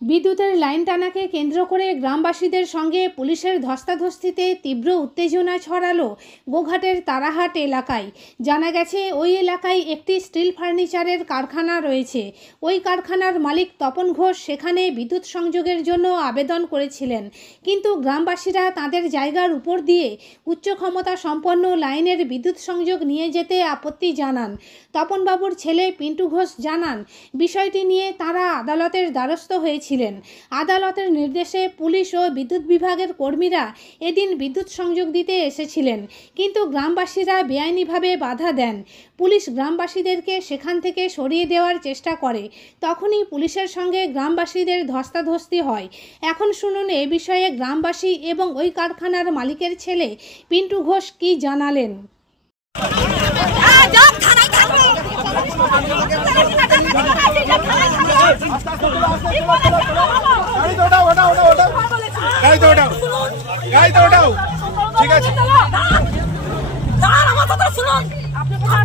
বিদ্যুতের লাইন টানাকে কেন্দ্র করে গ্রামবাসীদের সঙ্গে পুলিশের ধস্তাধস্তিতে তীব্র উত্তেজনা ছড়ালো গোঘাটের তারাহাট এলাকায়। জানা গেছে ওই এলাকায় একটি স্টিল ফার্নিচারের কারখানা রয়েছে। ওই কারখানার মালিক তপন ঘোষ সেখানে বিদ্যুৎ সংযোগের জন্য আবেদন করেছিলেন, কিন্তু গ্রামবাসীরা তাদের জায়গার উপর দিয়ে উচ্চ ক্ষমতা সম্পন্ন লাইনের বিদ্যুৎ সংযোগ নিয়ে যেতে আপত্তি জানান। তপনবাবুর ছেলে পিন্টু ঘোষ জানান, বিষয়টি নিয়ে তারা আদালতের দ্বারস্থ হয়েছে। আদালতের নির্দেশে পুলিশ ও বিদ্যুৎ বিভাগের কর্মীরা এদিন বিদ্যুৎ সংযোগ দিতে এসেছিলেন, কিন্তু গ্রামবাসীরা বেআইনিভাবে বাধা দেন। পুলিশ গ্রামবাসীদেরকে সেখান থেকে সরিয়ে দেওয়ার চেষ্টা করে, তখনই পুলিশের সঙ্গে গ্রামবাসীদের ধস্তাধস্তি হয়। এখন শুনুন এ বিষয়ে গ্রামবাসী এবং ওই কারখানার মালিকের ছেলে পিন্টু ঘোষ কি জানালেন।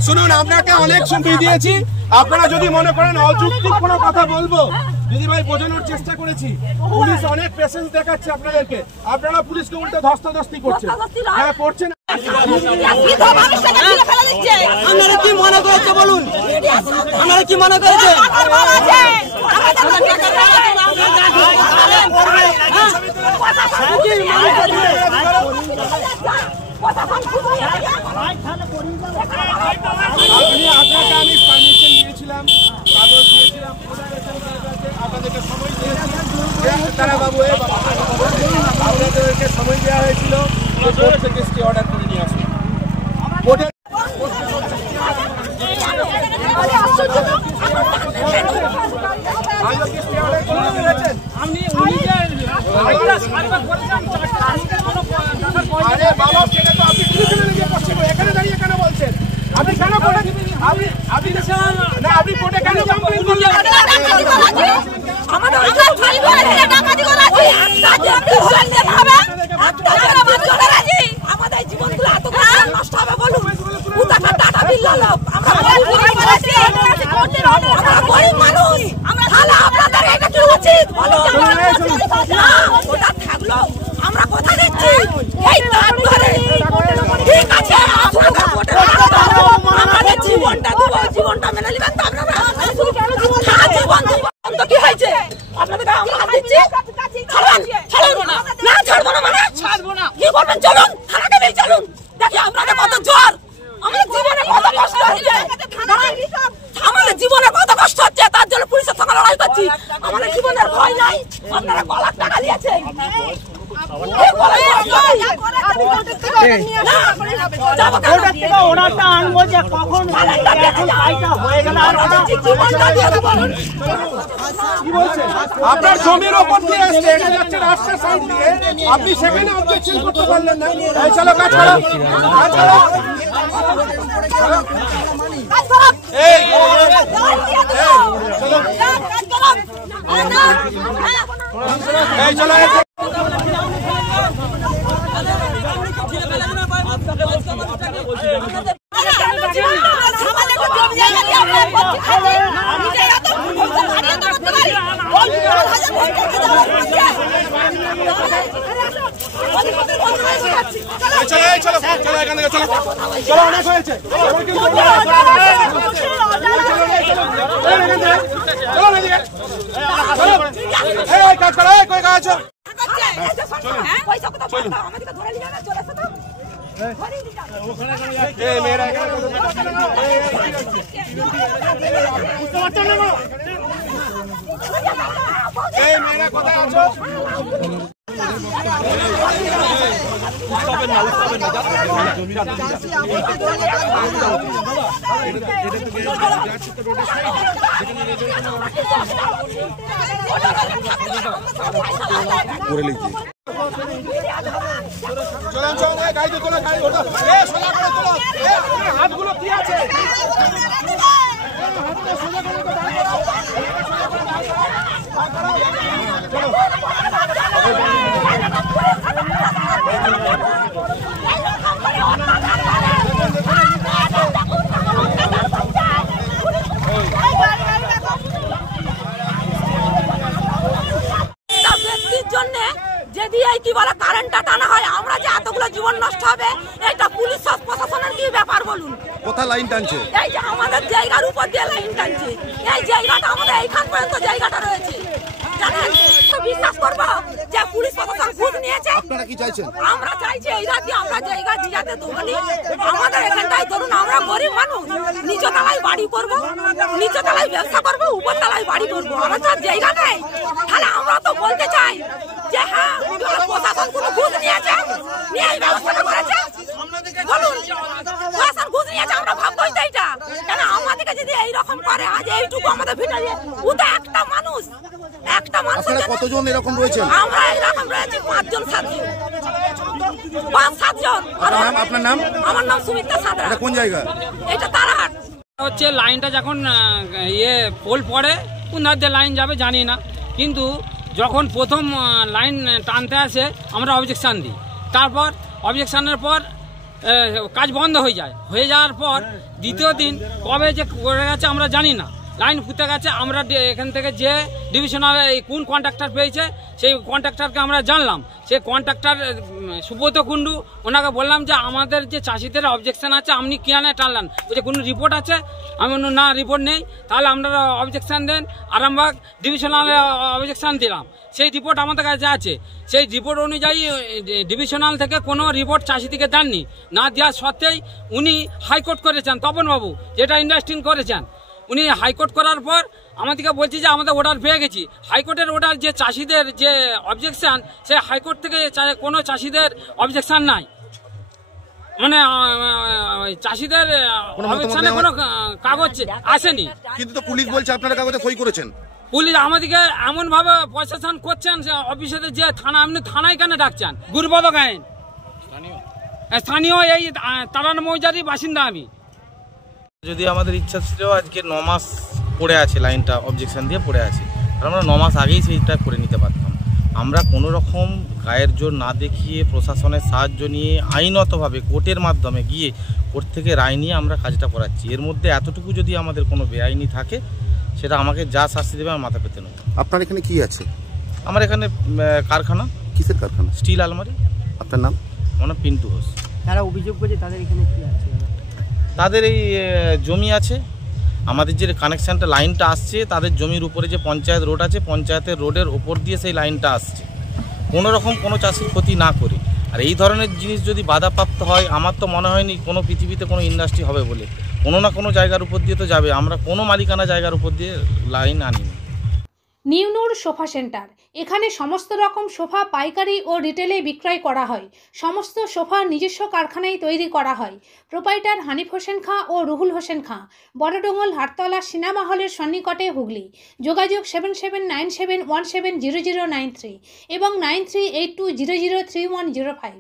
শুনুন, আপনাকে অনেক সময় দিয়েছি, আপনারা যদি মনে করেন অযৌক্তিক কোনো কথা বলবো, দিদি ভাই বোঝানোর চেষ্টা করেছি। পুলিশ অনেক পেশেন্স দেখাচ্ছে আপনাদেরকে, আপনারা পুলিশকে উল্টে ধস্তাধস্তি করছেন। হ্যাঁ করছেন। আপনারা কি মনে করেছে বলুন, আপনারা কি মনে করেছে? আপনাকে আমি পারমিশন দিয়েছিলাম, কাগজ দিয়েছিলাম, আপনাদেরকে সময় দিয়েছিলাম। তারা বাবু আপনাদেরকে সময় দেওয়া হয়েছিল, কোর্ট থেকে স্টে অর্ডার করে নিয়ে আসুন। কোর্টের আরে বাবা, সেটা তো আপনি এখানে দাঁড়িয়ে কেন বলছেন? আপনি কেন কোর্টে আপনি কোর্টে কেন কমপ্লেইন করলেন? আমাদের ফাইল করে টাকা দিও না জি আপনি হোল্ড দেন হবে আপনারা মানতে রাজি। আমাদের জীবনগুলো এত নষ্ট হবে বলুন, উতাকা টাকা বিল লালো। আমরা গরিব মানুষ, তাহলে আপনাদের এটা কি উচিত বলুন? না ওটা থাকলো আমরা কথা দিচ্ছি, এই তার ধরে ঠিক আছে আমাদের জীবনটা দেবো, জীবনটা মেনে নেবেন তো আপনারা। জীবন তো কি হয়েছে আপনাদের আমরা হাত দিচ্ছি, ছাড়বো না, না ছাড়বো না মানে ছাড়বো না। কি করবেন চলুন, থানাকে নিয়ে চলুন, দেখি আপনাদের কত জোর। আমাদের জীবনে কত কষ্ট হচ্ছে, আমাদের জীবনে কত কষ্ট হচ্ছে, তার জন্য পুলিশের সঙ্গে লড়াই করছি। আমাদের জীবনের ভয় নাই, আপনারা গলার টাকা দিয়েছে। আপনার জমির ওপর দিয়ে আসছে, এটা যাচ্ছে রাস্তার সাইড দিয়ে, আপনি সেখানে অবজেকশন করতে পারলেন না। এই চলো কাজ করো, কাজ করো। এই চলো চলো চলো এখান থেকে চলো চলো, অনেক হয়েছে। কাজ করো, কই কাজ আছো? মেয়েরা কোথায় আছো? চলেন চলেন, গাড়ি তো তোলো, গাড়ি ওঠো, সোজা করে তোলো। হাতগুলো কি আছে? হাতটা সোজা করে এই কি বলে কারেন্টটা টানা হয়, আমরা যে এতগুলো জীবন নষ্ট হবে, এটা পুলিশ প্রশাসনের কি ব্যাপার বলুন? কোথায় লাইন টানছে? এই যে আমাদের জায়গার উপর দিয়ে লাইন টানছে, এই জায়গাটা আমাদের এইখান পর্যন্ত জায়গাটা রয়েছে, জানেন? তো বিশ্বাস করবো যে পুলিশ প্রশাসন ঘুষ নিয়েছে? আপনারা কি চাইছেন? আমরা চাইছি এই রাতে আমরা জায়গা দিয়াতে দোকানি, আমাদের এখানটায় ধরুন আমরা গরিব মানুষ, নিচু তলায় বাড়ি করবো, নিচু তলায় ব্যবসা করবো, উপর তলায় বাড়ি করবো, আমার তো আর জায়গা নেই। তাহলে আমরা তো বলতে চাই যে হ্যাঁ প্রশাসন কোনো ঘুষ নিয়েছে, নিয়ে এই ব্যবস্থাটা করেছে, বলুন প্রশাসন ঘুষ নিয়েছে, আমরা ভাববোই তো এইটা। কেন আমাদেরকে যদি এইরকম করে, আজ এইটুকু আমাদের ভিতরে, ও তো একটা মানুষ, একটা মানুষ। আপনারা কতজন এরকম রয়েছেন? আমরা এরকম রয়েছি 5 জন 7 জন, 5-7 জন। আপনার নাম? আমার নাম সুমিত্রা সাঁতরা। এটা কোন জায়গা? এটা তারাহাট। হচ্ছে লাইনটা যখন পোল পড়ে কোন ধার দিয়ে লাইন যাবে জানি না, কিন্তু যখন প্রথম লাইন টানতে আসে আমরা অবজেকশান দিই, তারপর অবজেকশানের পর কাজ বন্ধ হয়ে যায়, হয়ে যাওয়ার পর দ্বিতীয় দিন কবে যে করে গেছে আমরা জানি না, লাইন পুঁতে গেছে। আমরা এখান থেকে যে ডিভিশনাল কোন কন্ট্রাক্টর পেয়েছে সেই কন্ট্রাক্টরকে আমরা জানলাম, সেই কন্ট্রাক্টর সুব্রত কুণ্ডু, ওনাকে বললাম যে আমাদের যে চাষিদের অবজেকশন আছে আপনি কেন টানলেন, বলছে কোনো রিপোর্ট আছে? আমি বললাম না রিপোর্ট নেই। তাহলে আপনারা অবজেকশন দেন। আরামবাগ ডিভিশনাল অবজেকশন দিলাম, সেই রিপোর্ট আমাদের কাছে আছে। সেই রিপোর্ট অনুযায়ী ডিভিশনাল থেকে কোনো রিপোর্ট চাষি থেকে দেননি, না দেওয়ার সত্ত্বেই উনি হাইকোর্ট করেছেন, তপনবাবু যেটা ইন্ডাস্ট্রিং করেছেন, উনি হাইকোর্ট করার পর আমাদেরকে বলছি যে আমাদের অর্ডার পেয়ে গেছি। হাইকোর্টের অর্ডার যে চাষিদের যে অবজেকশন, সে হাইকোর্ট থেকে কোনো চাষিদের অবজেকশন নাই, মানে চাষিদের অবজেকশনে কোনো কাগজ আসেনি। কিন্তু তো পুলিশ বলছে আপনারা কাগজে সই করেছেন। পুলিশ আমাদেরকে এমন ভাবে প্রশাসন করছেন, অফিসে যে থানা, আপনি থানায় কেন ডাকছেন? গুরুপদ গায়েন স্থানীয় এই তারান মৌজারই বাসিন্দা আমি। যদি আমাদের ইচ্ছা ছিল আজকে 9 মাস পড়ে আছে, লাইনটা অবজেকশন দিয়ে পড়ে আছে, আর আমরা 9 মাস আগেই সেইটা করে নিতে পারতাম। আমরা কোনো রকম গায়ের জোর না দেখিয়ে প্রশাসনের সাহায্য নিয়ে আইনতভাবে কোর্টের মাধ্যমে গিয়ে কোর্ট থেকে রায় নিয়ে আমরা কাজটা করাচ্ছি। এর মধ্যে এতটুকু যদি আমাদের কোনো বেআইনি থাকে, সেটা আমাকে যা শাস্তি দেবে আমার মাথা পেতে নেব। আপনার এখানে কি আছে? আমার এখানে কারখানা। কিসের কারখানা? স্টিল আলমারি। আপনার নাম? আমার নাম পিন্টু ঘোষ। যারা অভিযোগ করছে তাদের এখানে কি আছে? তাদের এই জমি আছে, আমাদের যে কানেকশানটা লাইনটা আসছে তাদের জমির উপরে যে পঞ্চায়েত রোড আছে, পঞ্চায়েতের রোডের ওপর দিয়ে সেই লাইনটা আসছে, কোনো রকম কোনো চাষির ক্ষতি না করে। আর এই ধরনের জিনিস যদি বাধাপ্রাপ্ত হয়, আমার তো মনে হয়নি কোনো পৃথিবীতে কোনো ইন্ডাস্ট্রি হবে বলে। কোনো না কোনো জায়গার উপর দিয়ে তো যাবে, আমরা কোনো মালিকানা জায়গার উপর দিয়ে লাইন আনিনি। নিউনুর সোফা সেন্টার, এখানে সমস্ত রকম সোফা পাইকারি ও রিটেলে বিক্রয় করা হয়। সমস্ত সোফা নিজস্ব কারখানায় তৈরি করা হয়। প্রোপাইটার হানিফ হোসেন খাঁ ও রুহুল হোসেন খাঁ, বড়ডোঙ্গল হাটতলা সিনেমা হলের সন্নিকটে, হুগলি। যোগাযোগ 7797170093 এবং 9382003105।